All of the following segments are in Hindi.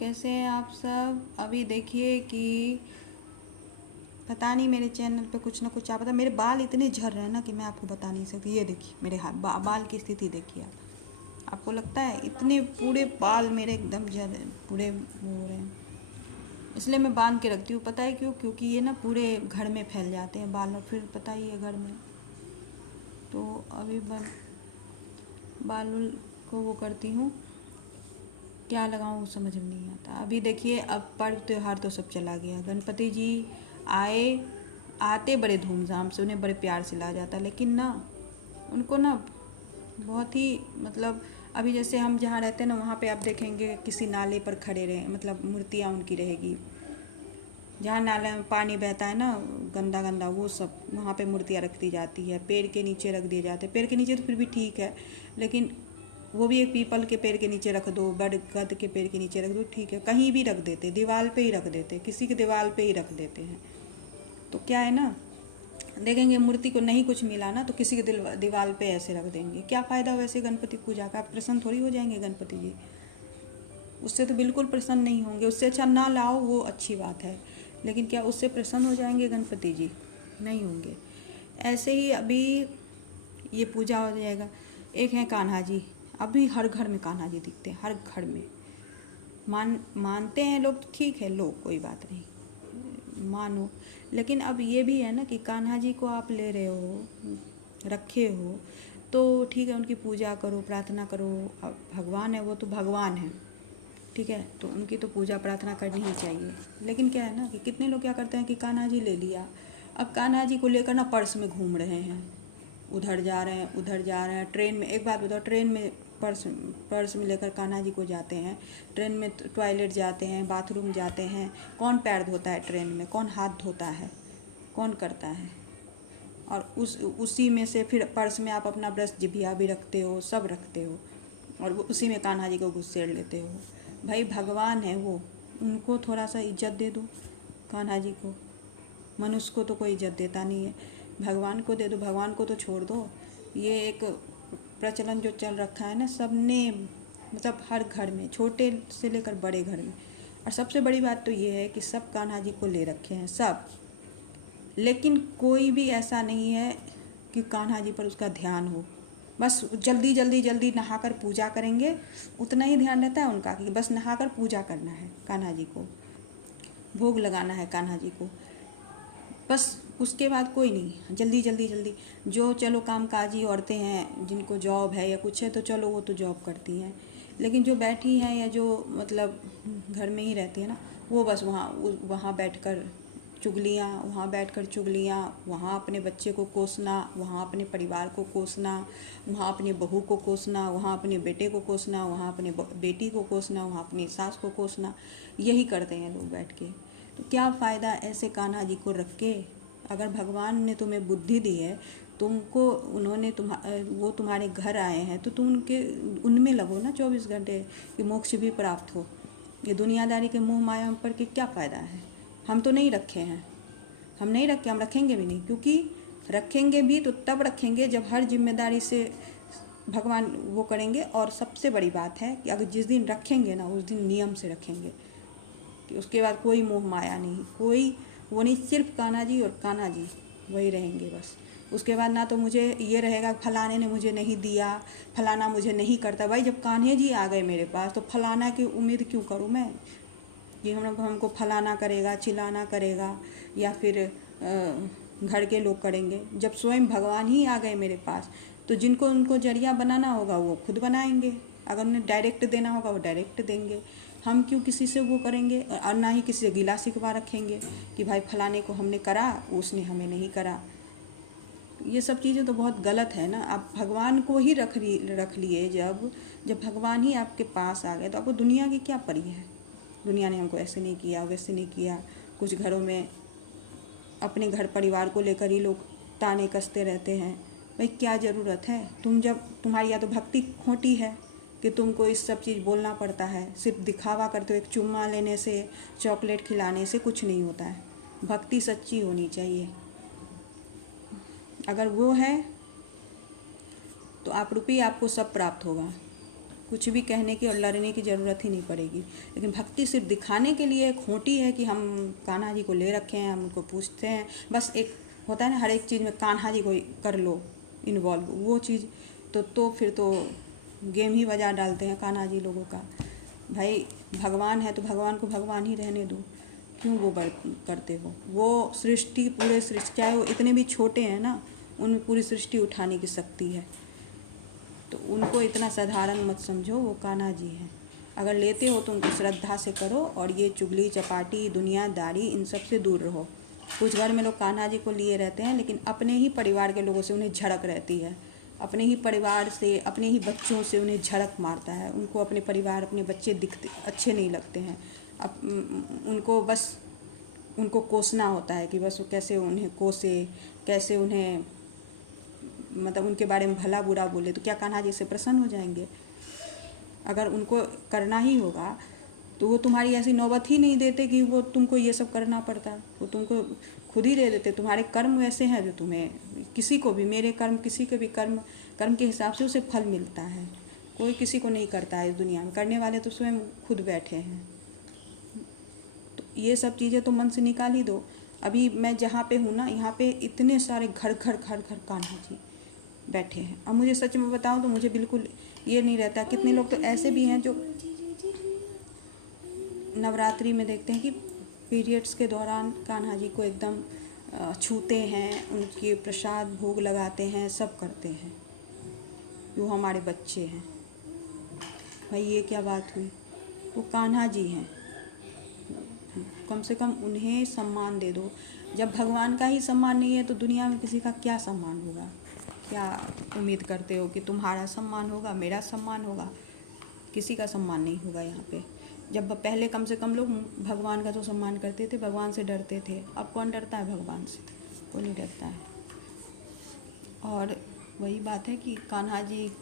कैसे हैं आप सब। अभी देखिए कि पता नहीं मेरे चैनल पे कुछ ना कुछ आ पता, मेरे बाल इतने झड़ रहे हैं ना कि मैं आपको बता नहीं सकती। ये देखिए मेरे हाथ बाल की स्थिति देखिए आप। आपको लगता है इतने पूरे बाल मेरे एकदम झड़ पूरे वो हो रहे हैं। इसलिए मैं बांध के रखती हूँ। पता है क्यों? क्योंकि ये ना पूरे घर में फैल जाते हैं बाल, और फिर पता ही है घर में तो अभी बाल को वो करती हूँ, क्या लगाऊँ समझ में नहीं आता। अभी देखिए अब पर्व त्योहार तो सब चला गया। गणपति जी आए, आते बड़े धूमधाम से, उन्हें बड़े प्यार से लाया जाता, लेकिन ना उनको ना बहुत ही मतलब अभी जैसे हम जहाँ रहते हैं ना वहाँ पे आप देखेंगे किसी नाले पर खड़े रहे, मतलब मूर्तियाँ उनकी रहेगी। जहाँ नाले में पानी बहता है ना गंदा गंदा, वो सब वहाँ पे मूर्तियाँ रख दी जाती है। पेड़ के नीचे रख दिए जाते हैं। पेड़ के नीचे तो फिर भी ठीक है, लेकिन वो भी एक पीपल के पेड़ के नीचे रख दो, बरगद के पेड़ के नीचे रख दो, ठीक है। कहीं भी रख देते, दीवार पे ही रख देते, किसी के दीवार पे ही रख देते हैं। तो क्या है ना, देखेंगे मूर्ति को नहीं कुछ मिला ना तो किसी के दीवार पे ऐसे रख देंगे। क्या फ़ायदा वैसे गणपति पूजा का? आप प्रसन्न थोड़ी हो जाएंगे गणपति जी, उससे तो बिल्कुल प्रसन्न नहीं होंगे। उससे अच्छा ना लाओ, वो अच्छी बात है, लेकिन क्या उससे प्रसन्न हो जाएंगे गणपति जी? नहीं होंगे। ऐसे ही अभी ये पूजा हो जाएगा। एक है कान्हा जी, अभी हर घर में कान्हा जी दिखते हैं, हर घर में। मानते हैं लोग तो ठीक है, लोग कोई बात नहीं मानो, लेकिन अब ये भी है ना कि कान्हा जी को आप ले रहे हो, रखे हो, तो ठीक है उनकी पूजा करो, प्रार्थना करो। अब भगवान है, वो तो भगवान है, ठीक है, तो उनकी तो पूजा प्रार्थना करनी ही चाहिए। लेकिन क्या है ना कि कितने लोग क्या करते हैं कि कान्हा जी ले लिया, अब कान्हा जी को लेकर ना पर्स में घूम रहे हैं, उधर जा रहे हैं उधर जा रहे हैं। ट्रेन में, एक बात बताओ, ट्रेन में पर्स में लेकर कान्हा जी को जाते हैं, ट्रेन में टॉयलेट जाते हैं, बाथरूम जाते हैं, कौन पैर धोता है ट्रेन में? कौन हाथ धोता है? कौन करता है? और उसी में से फिर पर्स में आप अपना ब्रश जिभिया भी रखते हो, सब रखते हो, और वो उसी में कान्हा जी को घुसेड़ लेते हो। भाई भगवान है वो, उनको थोड़ा सा इज्जत दे दो। कान्हा जी को, मनुष्य को तो कोई इज्जत देता नहीं है, भगवान को दे दो। भगवान को तो छोड़ दो। ये एक प्रचलन जो चल रखा है ना सबने, मतलब हर घर में, छोटे से लेकर बड़े घर में। और सबसे बड़ी बात तो ये है कि सब कान्हा जी को ले रखे हैं सब, लेकिन कोई भी ऐसा नहीं है कि कान्हा जी पर उसका ध्यान हो। बस जल्दी जल्दी जल्दी नहाकर पूजा करेंगे, उतना ही ध्यान रहता है उनका कि बस नहाकर पूजा करना है कान्हा जी को, भोग लगाना है कान्हा जी को, बस उसके बाद कोई नहीं। जल्दी जल्दी जल्दी जो, चलो कामकाजी औरतें हैं जिनको जॉब है या कुछ है तो चलो वो तो जॉब करती हैं, लेकिन जो बैठी हैं या जो मतलब घर में ही रहती है ना, वो बस वहाँ बैठकर चुगलियाँ, वहाँ अपने बच्चे को कोसना, वहाँ अपने परिवार को कोसना, वहाँ अपने बहू को कोसना, वहाँ अपने बेटे को कोसना, वहाँ अपने बेटी को कोसना, वहाँ अपनी सास को कोसना, यही करते हैं लोग बैठ के। तो क्या फ़ायदा ऐसे कान्हा जी को रख के? अगर भगवान ने तुम्हें बुद्धि दी है, तुमको उन्होंने वो तुम्हारे घर आए हैं, तो तुम उनमें लगो ना 24 घंटे, कि मोक्ष भी प्राप्त हो। ये दुनियादारी के मोह माया पर के क्या फ़ायदा है? हम तो नहीं रखे हैं, हम नहीं रखे, हम रखेंगे भी नहीं, क्योंकि रखेंगे भी तो तब रखेंगे जब हर जिम्मेदारी से भगवान वो करेंगे। और सबसे बड़ी बात है कि अगर जिस दिन रखेंगे ना उस दिन नियम से रखेंगे, कि उसके बाद कोई मोह माया नहीं, कोई वो नहीं, सिर्फ कान्हा जी और कान्हा जी वही रहेंगे बस। उसके बाद ना तो मुझे ये रहेगा फलाने ने मुझे नहीं दिया, फलाना मुझे नहीं करता। भाई जब कान्हे जी आ गए मेरे पास तो फलाना की उम्मीद क्यों करूँ मैं, कि हमको फलाना करेगा, चिल्लाना करेगा, या फिर घर के लोग करेंगे। जब स्वयं भगवान ही आ गए मेरे पास तो जिनको उनको जरिया बनाना होगा वो खुद बनाएंगे, अगर उन्हें डायरेक्ट देना होगा वो डायरेक्ट देंगे। हम क्यों किसी से वो करेंगे, और ना ही किसी से गिला शिकवा रखेंगे कि भाई फलाने को हमने करा, उसने हमें नहीं करा। ये सब चीज़ें तो बहुत गलत है ना। आप भगवान को ही रख लिए, जब भगवान ही आपके पास आ गए तो आपको दुनिया की क्या पड़ी है? दुनिया ने हमको ऐसे नहीं किया, वैसे नहीं किया। कुछ घरों में अपने घर परिवार को लेकर ही लोग ताने कसते रहते हैं। भाई क्या ज़रूरत है? जब तुम्हारी या तो भक्ति खोटी है कि तुमको इस सब चीज़ बोलना पड़ता है, सिर्फ दिखावा करते हो। एक चुम्मा लेने से, चॉकलेट खिलाने से कुछ नहीं होता है। भक्ति सच्ची होनी चाहिए, अगर वो है तो आप रुपये आपको सब प्राप्त होगा। कुछ भी कहने की और लड़ने की ज़रूरत ही नहीं पड़ेगी। लेकिन भक्ति सिर्फ दिखाने के लिए एक खोटी है कि हम कान्हा जी को ले रखे हैं, हम उनको पूछते हैं, बस एक होता है ना हर एक चीज़ में कान्हा जी को कर लो इन्वॉल्व, वो चीज़ तो फिर तो गेम ही बजा डालते हैं कान्हा जी लोगों का। भाई भगवान है तो भगवान को भगवान ही रहने दो, क्यों वो करते हो? वो सृष्टि, पूरे सृष्टि, चाहे वो इतने भी छोटे हैं ना, उनमें पूरी सृष्टि उठाने की शक्ति है। तो उनको इतना साधारण मत समझो, वो कान्हा जी हैं। अगर लेते हो तो उनको श्रद्धा से करो और ये चुगली चपाटी दुनियादारी इन सब से दूर रहो। कुछ घर में लोग कान्हा जी को लिए रहते हैं लेकिन अपने ही परिवार के लोगों से उन्हें झड़क रहती है, अपने ही परिवार से, अपने ही बच्चों से उन्हें झड़क मारता है। उनको अपने परिवार, अपने बच्चे दिखते अच्छे नहीं लगते हैं। उनको बस उनको कोसना होता है कि बस वो कैसे उन्हें कोसे, कैसे उन्हें मतलब उनके बारे में भला बुरा बोले। तो क्या कान्हा जी से प्रसन्न हो जाएंगे? अगर उनको करना ही होगा तो वो तुम्हारी ऐसी नौबत ही नहीं देते कि वो तुमको ये सब करना पड़ता, वो तुमको खुद ही दे देते। तुम्हारे कर्म वैसे हैं जो तुम्हें, किसी को भी, मेरे कर्म, किसी के भी कर्म के हिसाब से उसे फल मिलता है। कोई किसी को नहीं करता है इस दुनिया में, करने वाले तो स्वयं खुद बैठे हैं। तो ये सब चीज़ें तो मन से निकाल ही दो। अभी मैं जहाँ पे हूँ ना, यहाँ पे इतने सारे घर घर घर घर कान्हा जी बैठे हैं। अब मुझे सच में बताऊँ तो मुझे बिल्कुल ये नहीं रहता। कितने लोग तो ऐसे भी हैं जो नवरात्रि में देखते हैं कि पीरियड्स के दौरान कान्हा जी को एकदम छूते हैं, उनके प्रसाद भोग लगाते हैं, सब करते हैं। वो हमारे बच्चे हैं। भाई ये क्या बात हुई? वो कान्हा जी हैं, कम से कम उन्हें सम्मान दे दो। जब भगवान का ही सम्मान नहीं है तो दुनिया में किसी का क्या सम्मान होगा? क्या उम्मीद करते हो कि तुम्हारा सम्मान होगा, मेरा सम्मान होगा? किसी का सम्मान नहीं होगा यहाँ पे। जब पहले कम से कम लोग भगवान का तो सम्मान करते थे, भगवान से डरते थे। अब कौन डरता है भगवान से? कोई नहीं डरता है। और वही बात है कि कान्हा जी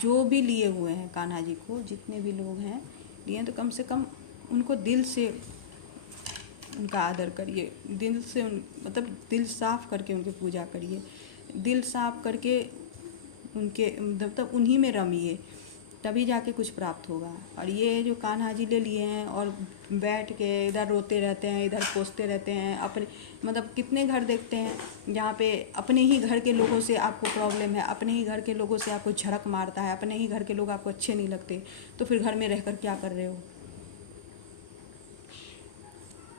जो भी लिए हुए हैं, कान्हा जी को जितने भी लोग हैं लिए, तो कम से कम उनको दिल से उनका आदर करिए, दिल से मतलब दिल साफ़ करके उनकी पूजा करिए, दिल साफ़ करके उनके मतलब उन्हीं में रमिए, तभी जाके कुछ प्राप्त होगा। और ये जो कान्हा जी ले लिए हैं और बैठ के इधर रोते रहते हैं, इधर कोसते रहते हैं, अपने मतलब कितने घर देखते हैं जहाँ पे अपने ही घर के लोगों से आपको प्रॉब्लम है, अपने ही घर के लोगों से आपको झड़क मारता है, अपने ही घर के लोग आपको अच्छे नहीं लगते, तो फिर घर में रहकर क्या कर रहे हो?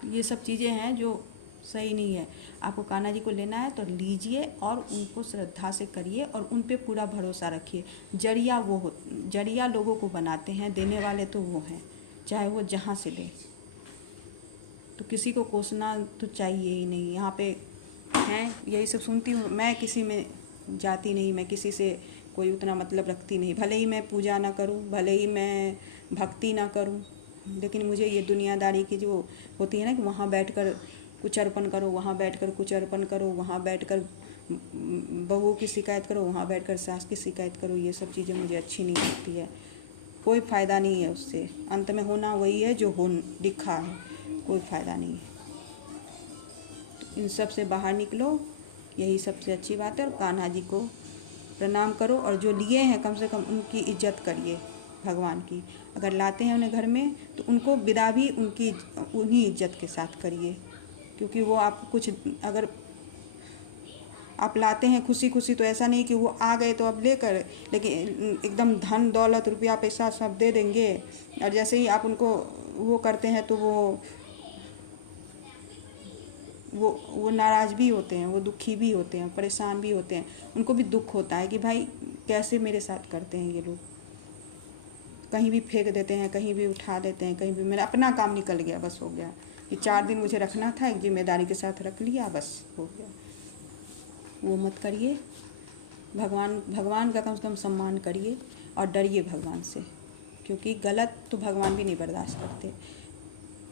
ये सब चीज़ें हैं जो सही नहीं है। आपको कान्हा जी को लेना है तो लीजिए और उनको श्रद्धा से करिए और उन पे पूरा भरोसा रखिए। जरिया लोगों को बनाते हैं, देने वाले तो वो हैं, चाहे वो जहाँ से ले। तो किसी को कोसना तो चाहिए ही नहीं। यहाँ पे हैं, यही सब सुनती हूँ मैं, किसी में जाती नहीं, मैं किसी से कोई उतना मतलब रखती नहीं। भले ही मैं पूजा ना करूँ, भले ही मैं भक्ति ना करूँ, लेकिन मुझे ये दुनियादारी की जो होती है ना कि वहाँ बैठकर कुछ अर्पण करो, वहाँ बैठकर कुछ अर्पण करो, वहाँ बैठकर बहू की शिकायत करो, वहाँ बैठकर सास की शिकायत करो, ये सब चीज़ें मुझे अच्छी नहीं लगती है। कोई फ़ायदा नहीं है उससे। अंत में होना वही है जो हो लिखा है, कोई फ़ायदा नहीं है। तो इन सब से बाहर निकलो, यही सबसे अच्छी बात है। और कान्हा जी को प्रणाम करो और जो लिए हैं कम से कम उनकी इज्जत करिए भगवान की। अगर लाते हैं उन्हें घर में तो उनको विदा भी उन्हीं इज्जत के साथ करिए, क्योंकि वो आपको कुछ, अगर आप लाते हैं खुशी खुशी तो ऐसा नहीं कि वो आ गए तो अब लेकर, लेकिन एकदम धन दौलत रुपया पैसा सब दे देंगे और जैसे ही आप उनको वो करते हैं तो वो नाराज़ भी होते हैं, वो दुखी भी होते हैं, परेशान भी होते हैं। उनको भी दुख होता है कि भाई कैसे मेरे साथ करते हैं ये लोग। कहीं भी फेंक देते हैं, कहीं भी उठा देते हैं, कहीं भी। मेरा अपना काम निकल गया, बस हो गया कि 4 दिन मुझे रखना था, एक जिम्मेदारी के साथ रख लिया, बस हो गया। वो मत करिए। भगवान का कम से कम सम्मान करिए और डरिए भगवान से, क्योंकि गलत तो भगवान भी नहीं बर्दाश्त करते।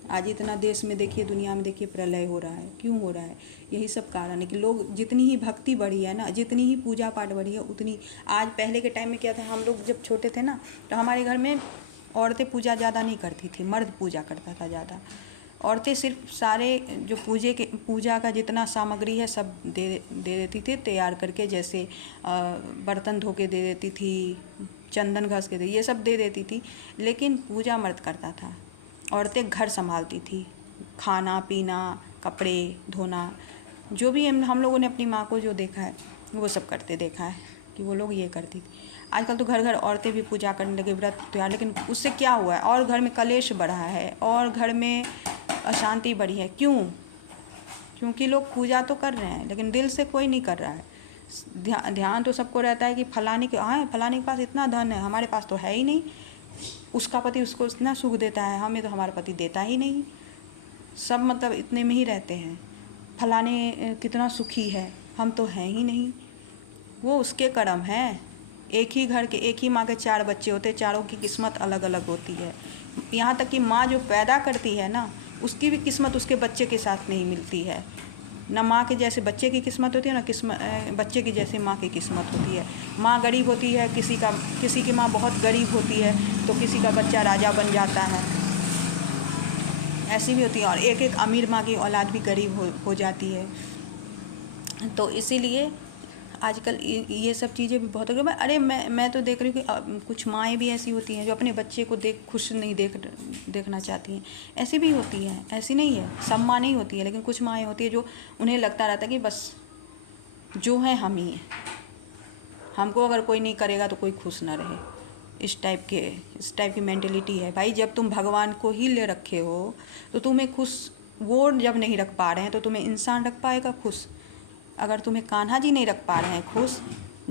आज इतना देश में देखिए, दुनिया में देखिए प्रलय हो रहा है, क्यों हो रहा है? यही सब कारण है कि लोग, जितनी ही भक्ति बढ़ी है ना, जितनी ही पूजा पाठ बढ़ी है उतनी, आज पहले के टाइम में क्या था, हम लोग जब छोटे थे ना तो हमारे घर में औरतें पूजा ज़्यादा नहीं करती थी, मर्द पूजा करता था ज़्यादा। औरतें सिर्फ सारे जो पूजा का जितना सामग्री है सब दे देती थी तैयार करके, जैसे बर्तन धो के दे देती थी, चंदन घस के दे, ये सब दे देती थी। लेकिन पूजा मर्द करता था, औरतें घर संभालती थी, खाना पीना, कपड़े धोना, जो भी हम लोगों ने अपनी माँ को जो देखा है वो सब करते देखा है कि वो लोग ये करती थी। आजकल तो घर घर औरतें भी पूजा करने लगे, व्रत त्योहार, लेकिन उससे क्या हुआ है? और घर में कलेश बढ़ा है और घर में अशांति बढ़ी है। क्यों? क्योंकि लोग पूजा तो कर रहे हैं लेकिन दिल से कोई नहीं कर रहा है। ध्यान तो सबको रहता है कि फलाने के फलाने के पास इतना धन है, हमारे पास तो है ही नहीं। उसका पति उसको इतना सुख देता है, हमें तो हमारा पति देता ही नहीं। सब मतलब इतने में ही रहते हैं। फलाने कितना सुखी है, हम तो हैं ही नहीं। वो उसके कर्म है। एक ही घर के, एक ही माँ के 4 बच्चे होते, चारों की किस्मत अलग अलग होती है। यहाँ तक कि माँ जो पैदा करती है ना, उसकी भी किस्मत उसके बच्चे के साथ नहीं मिलती है। ना माँ के जैसे बच्चे की किस्मत होती है, ना बच्चे की जैसे माँ की किस्मत होती है। माँ गरीब होती है, किसी की माँ बहुत गरीब होती है तो किसी का बच्चा राजा बन जाता है, ऐसी भी होती है। और एक एक अमीर माँ की औलाद भी गरीब हो जाती है। तो इसीलिए आजकल ये सब चीज़ें भी बहुत हो गई। अरे मैं तो देख रही हूँ कि कुछ माएँ भी ऐसी होती हैं जो अपने बच्चे को खुश नहीं देखना चाहती हैं। ऐसी भी होती हैं, ऐसी नहीं है, सब माँ नहीं होती है, लेकिन कुछ माएँ होती है जो उन्हें लगता रहता है कि बस जो है हम ही हैं, हमको अगर कोई नहीं करेगा तो कोई खुश ना रहे। इस टाइप की मेंटेलिटी है। भाई जब तुम भगवान को ही ले रखे हो तो तुम्हें खुश वो जब नहीं रख पा रहे हैं तो तुम्हें इंसान रख पाएगा खुश? अगर तुम्हें कान्हा जी नहीं रख पा रहे हैं खुश